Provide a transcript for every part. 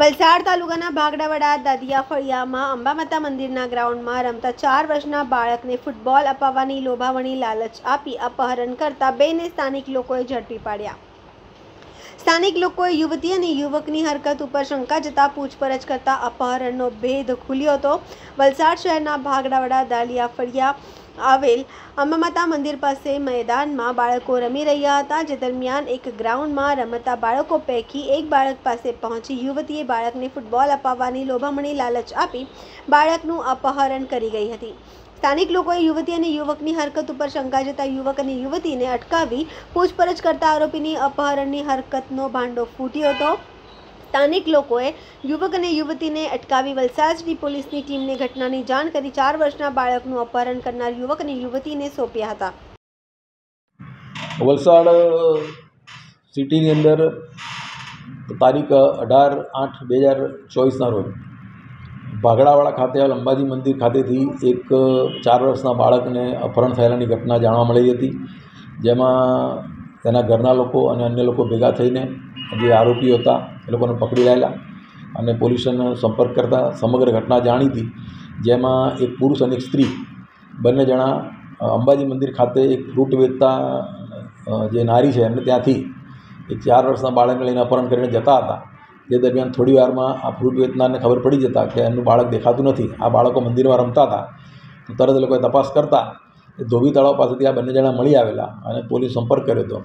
વલસાડ તાલુકાના ભાગડાવાડા દાદિયા ફળિયામાં અંબામાતા મંદિરના ગ્રાઉન્ડમાં રમતા 4 વર્ષના બાળકને ફૂટબોલ અપાવવાની લોભામણી લાલચ આપી અપહરણ કરતા બેને સ્થાનિક લોકોએ ઝડપી પાડ્યા। સ્થાનિક લોકોએ યુવતી અને યુવકની હરકત ઉપર શંકા જતા પૂછપરછ કરતા અપહરણનો ભેદ ખુલ્યો હતો। વલસાડ શહેરના ભાગડાવાડા દાદિયા ફળિયા આવેલ અંબામાતા મંદિર પાસે મેદાનમાં બાળકો રમી રહ્યા હતા, જે દરમિયાન એક ગ્રાઉન્ડમાં રમતા બાળકો પૈકી એક બાળક પાસે પહોંચી યુવતીએ બાળકને ફૂટબોલ અપાવવાની લોભામણી લાલચ આપી બાળકનું અપહરણ કરી ગઈ હતી। સ્થાનિક લોકોએ યુવતી અને યુવકની હરકત ઉપર શંકા જતા યુવક અને યુવતીને અટકાવી પૂછપરછ કરતા આરોપીની અપહરણની હરકતનો ભાંડો ફૂટ્યો હતો। સ્થાનિક લોકોએ યુવક અને યુવતીને અટકાવી વલસાડ સિટી પોલીસની ટીમને ઘટનાની જાણ કરી 4 વર્ષના બાળકનું અપહરણ કરનાર યુવક અને યુવતીને સોંપ્યા હતા। વલસાડ સિટીની અંદર તારીખ 18/8/2024ના રોજ ભાગડાવાડા ખાતે અંબાજી મંદિર ખાતેથી એક 4 વર્ષના બાળકને અપહરણ થયેલાની ઘટના જાણવા મળી હતી, જેમાં તેના ઘરના લોકો અને અન્ય લોકો ભેગા થઈને જે આરોપીઓ હતા એ લોકોને પકડી લાવેલા અને પોલીસનો સંપર્ક કરતા સમગ્ર ઘટના જાણી હતી, જેમાં એક પુરુષ અને એક સ્ત્રી બંને જણા અંબાજી મંદિર ખાતે એક ફ્રૂટ વેચતા જે નારી છે એમને ત્યાંથી એક 4 વર્ષના બાળકને લઈને અપહરણ કરીને જતા હતા। જે દરમિયાન થોડી વારમાં આ ફ્રૂટ વેચનારને ખબર પડી જતા કે એમનું બાળક દેખાતું નથી, આ બાળકો મંદિરમાં રમતા હતા, તો તરત એ લોકોએ તપાસ કરતા ધોબી તળાવ પાસેથી આ બંને જણા મળી આવેલા અને પોલીસ સંપર્ક કર્યો હતો।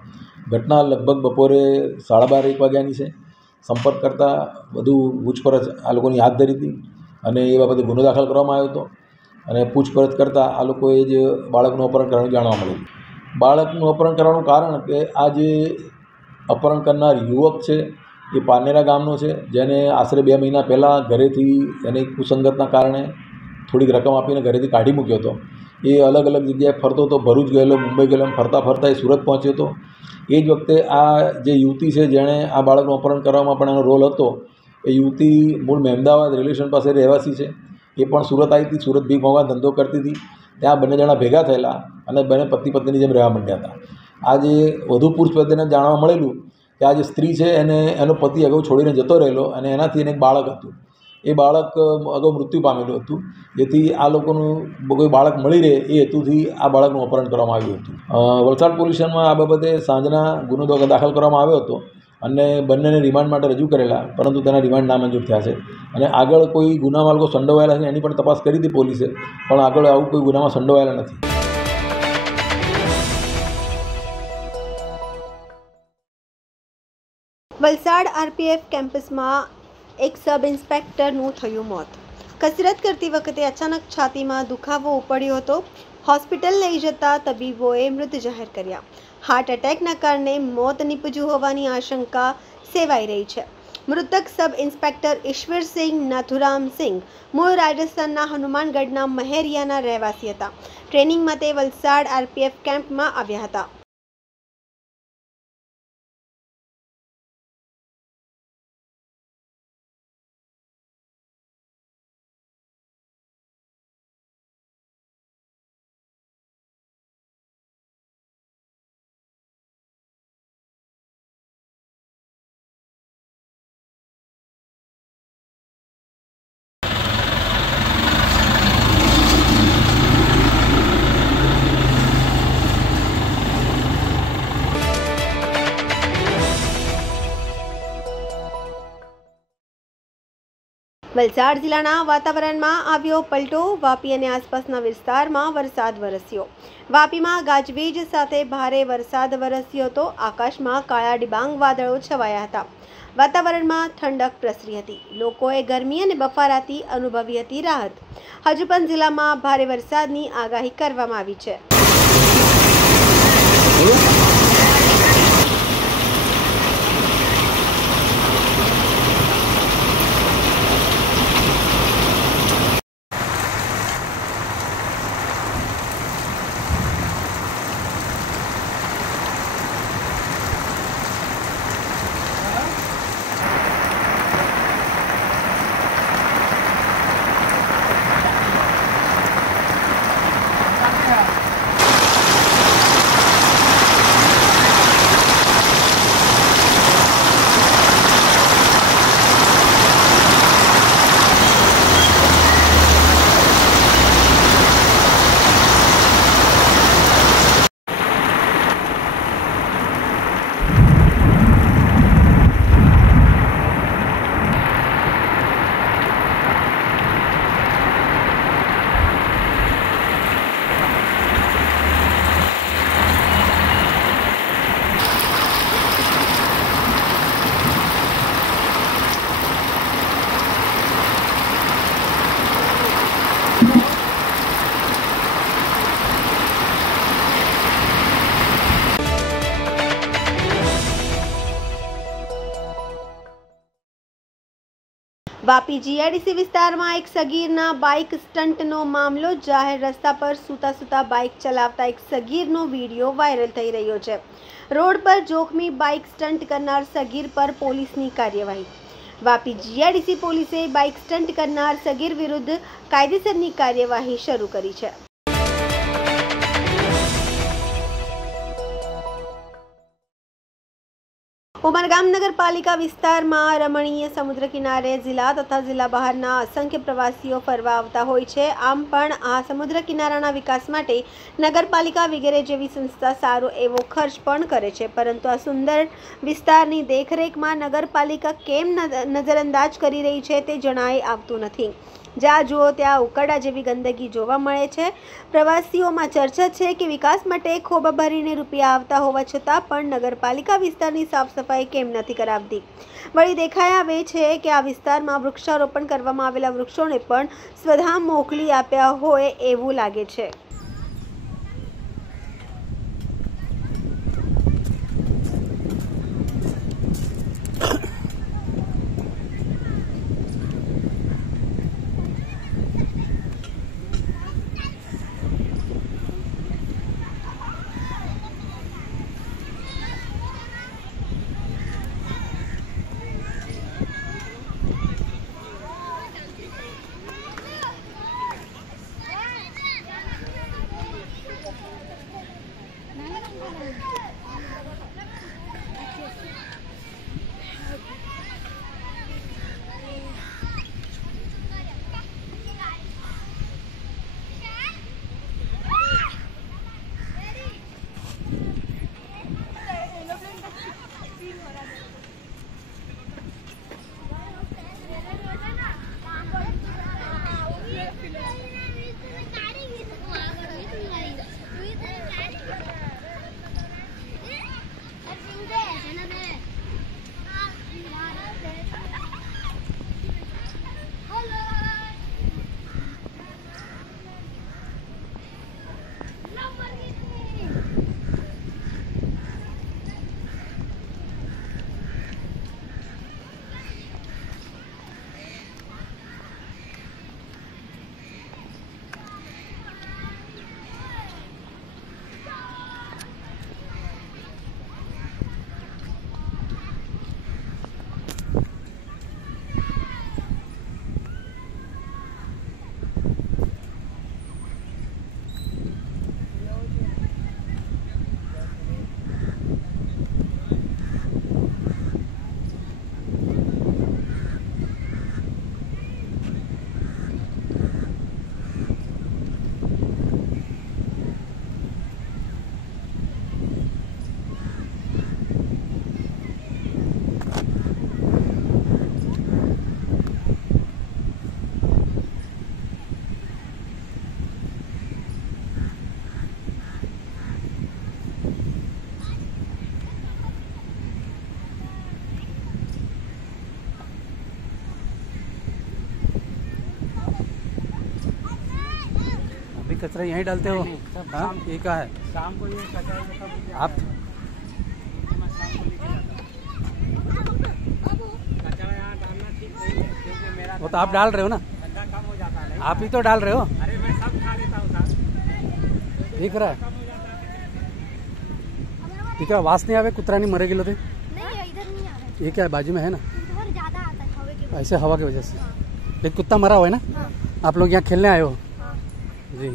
ઘટના લગભગ બપોરે 12:30-1 વાગ્યાની છે। સંપર્ક કરતાં વધુ પૂછપરછ આ લોકોની હાથ ધરી હતી અને એ બાબતે ગુનો દાખલ કરવામાં આવ્યો હતો અને પૂછપરછ કરતાં આ લોકોએ જ બાળકનું અપહરણ કરવાનું જાણવા મળ્યું। બાળકનું અપહરણ કરવાનું કારણ કે આ જે અપહરણ કરનાર યુવક છે એ પાનેરા ગામનો છે, જેને આશરે 2 મહિના પહેલાં ઘરેથી એની કુસંગતના કારણે થોડીક રકમ આપીને ઘરેથી કાઢી મૂક્યો હતો। એ અલગ અલગ જગ્યાએ ફરતો હતો, ભરૂચ ગયેલો, મુંબઈ ગયેલો, એમ ફરતા ફરતા એ સુરત પહોંચ્યો હતો। એ જ વખતે આ જે યુવતી છે જેણે આ બાળકનું અપહરણ કરવામાં પણ એનો રોલ હતો, એ યુવતી મૂળ મહેમદાવાદ રેલવે સ્ટેશન પાસે રહેવાસી છે, એ પણ સુરત આવી હતી, સુરત ભીખ માંગવા ધંધો કરતી હતી। ત્યાં બંને જણા ભેગા થયેલા અને બંને પતિ પત્નીની જેમ રહેવા માંડ્યા હતા। આ જે વધુ પૂછપરછને જાણવા મળેલું કે આ જે સ્ત્રી છે એનો પતિ અગાઉ છોડીને જતો રહેલો અને એનાથી એને એક બાળક હતું, એ બાળક અગાઉ મૃત્યુ પામેલું હતું, જેથી આ લોકોનું કોઈ બાળક મળી રહે એ હેતુથી આ બાળકનું અપહરણ કરવામાં આવ્યું હતું। વલસાડ પોલીસ સ્ટેશનમાં આ બાબતે સાંજના ગુનો દાખલ કરવામાં આવ્યો હતો અને બંનેને રિમાન્ડ માટે રજૂ કરેલા, પરંતુ તેના રિમાન્ડ નામંજૂર થયા છે અને આગળ કોઈ ગુનામાં લોકો સંડોવાયેલા છે એની પણ તપાસ કરી હતી પોલીસે, પણ આગળ આવું કોઈ ગુનામાં સંડોવાયેલા નથી। વલસાડ આરપીએફ કેમ્પસમાં એક સબ ઇન્સ્પેક્ટરનું થયું મોત। કસરત કરતી વખતે અચાનક છાતીમાં દુખાવો ઉપડ્યો હતો। હોસ્પિટલ લઈ જતા તબીબોએ મૃત જાહેર કર્યા। હાર્ટ એટેકના કારણે મોત નીપજ્યું હોવાની આશંકા સેવાઈ રહી છે। મૃતક સબ ઇન્સ્પેક્ટર ઈશ્વરસિંહ નાથુરામસિંહ મૂળ રાજસ્થાનના હનુમાનગઢના મહેરિયાના રહેવાસી હતા। ટ્રેનિંગ માટે વલસાડ આરપીએફ કેમ્પમાં આવ્યા હતા। વલસાડ જિલ્લાના વાતાવરણમાં આવ્યો પલટો। વાપી અને આસપાસના વિસ્તારમાં વરસાદ વરસ્યો। વાપીમાં ગાજવીજ સાથે ભારે વરસાદ વરસ્યો હતો। આકાશમાં કાળા ડિબાંગ વાદળો છવાયા હતા। વાતાવરણમાં ઠંડક પ્રસરી હતી। લોકોએ ગરમી અને બફારાથી અનુભવી હતી રાહત। હજુ પણ જિલ્લામાં ભારે વરસાદની આગાહી કરવામાં આવી છે। વાપી જીઆઈડીસી વિસ્તારમાં એક સગીરના બાઇક સ્ટન્ટનો મામલો. જાહેર રસ્તા પર સૂતા બાઇક ચલાવતા એક સગીરનો વિડીયો વાયરલ થઈ રહ્યો છે. રોડ પર જોખમી બાઇક સ્ટન્ટ કરનાર સગીર પર પોલીસની કાર્યવાહી. વાપી જીઆઈડીસી પોલીસે બાઇક સ્ટન્ટ કરનાર સગીર વિરુદ્ધ કાયદેસરની કાર્યવાહી શરૂ કરી છે. ઉમરગામ નગરપાલિકા વિસ્તારમાં રમણીય સમુદ્ર કિનારે જિલ્લા તથા જિલ્લા બહારના અસંખ્ય પ્રવાસીઓ ફરવા આવતા હોય છે. આમ પણ આ સમુદ્ર કિનારાના વિકાસ માટે નગરપાલિકા વગેરે જેવી સંસ્થા સારો એવો ખર્ચ પણ કરે છે, પરંતુ આ સુંદર વિસ્તારની દેખરેખમાં નગરપાલિકા કેમ નજરઅંદાજ કરી રહી છે તે જણાઈ આવતું નથી. જ્યાં જુઓ ત્યાં ઉકરડા જેવી ગંદકી જોવા મળે છે. પ્રવાસીઓમાં ચર્ચા છે કે વિકાસ માટે ખોબા ભરીને રૂપિયા આવતા હોવા છતાં પણ નગરપાલિકા વિસ્તારની સાફ સફાઈ કેમ નથી કરાવતી. વળી દેખાઈ આવે છે કે આ વિસ્તારમાં વૃક્ષારોપણ કરવામાં આવેલા વૃક્ષોને પણ સ્વધામ મોકલી આપ્યા હોય એવું લાગે છે. कचरा यहीं डालते हो? हाँ, ये क्या है? शाम को ये कचरा आप कचरा यहाँ डालना ठीक नहीं है, क्योंकि मेरा वो तो आप डाल रहे हो ना, धंधा कम हो जाता है। आप ही तो डाल रहे हो, अरे मैं सब खा लेता हूँ साहब, दिख रहा है, कम हो जाता है। दिख रहा है। वास नहीं आवे, कुतरा नहीं मरे गिलो थे। नहीं, इधर नहीं आ रहा ये क्या है, बाजू में है ना, है। इधर ज्यादा आता है हवा के वजह ऐसे हवा की वजह से। हाँ। एक कुत्ता मरा हुआ है ना, हाँ। आप लोग यहाँ खेलने आए हो? हाँ। जी।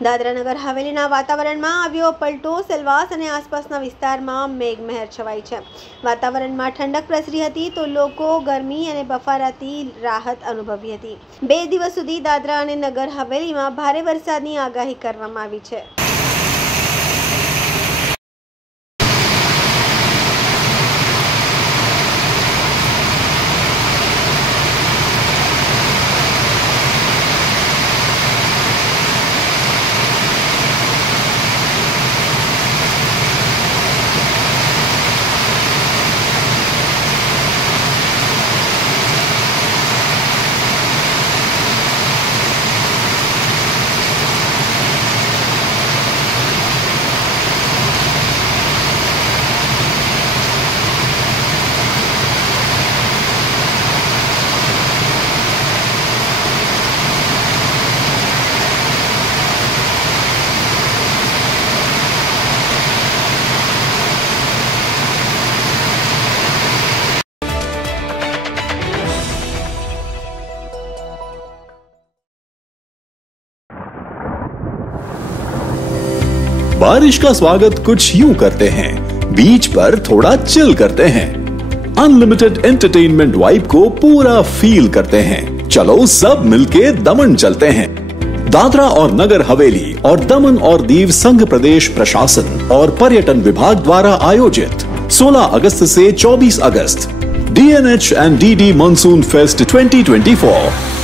દાદરાનગર હવેલીના વાતાવરણમાં આવ્યો પલટો. સેલવાસ અને આસપાસના વિસ્તારમાં મેઘમહેર છવાઈ છે. વાતાવરણમાં ઠંડક પ્રસરી હતી તો લોકો ગરમી અને બફારાથી રાહત અનુભવી હતી. 2 દિવસ સુધી દાદરા અને નગર હવેલીમાં ભારે વરસાદની આગાહી કરવામાં આવી છે. बारिश का स्वागत कुछ यूं करते हैं, बीच पर थोड़ा चिल करते हैं, अनलिमिटेड एंटरटेनमेंट वाइब को पूरा फील करते हैं। चलो सब मिलके दमन चलते हैं। दादरा और नगर हवेली और दमन और दीव संघ प्रदेश प्रशासन और पर्यटन विभाग द्वारा आयोजित 16 अगस्त से 24 अगस्त DNH and DD monsoon fest 2024।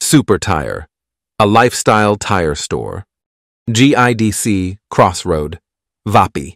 Super Tire, a lifestyle tire store. GIDC Crossroad, Vapi.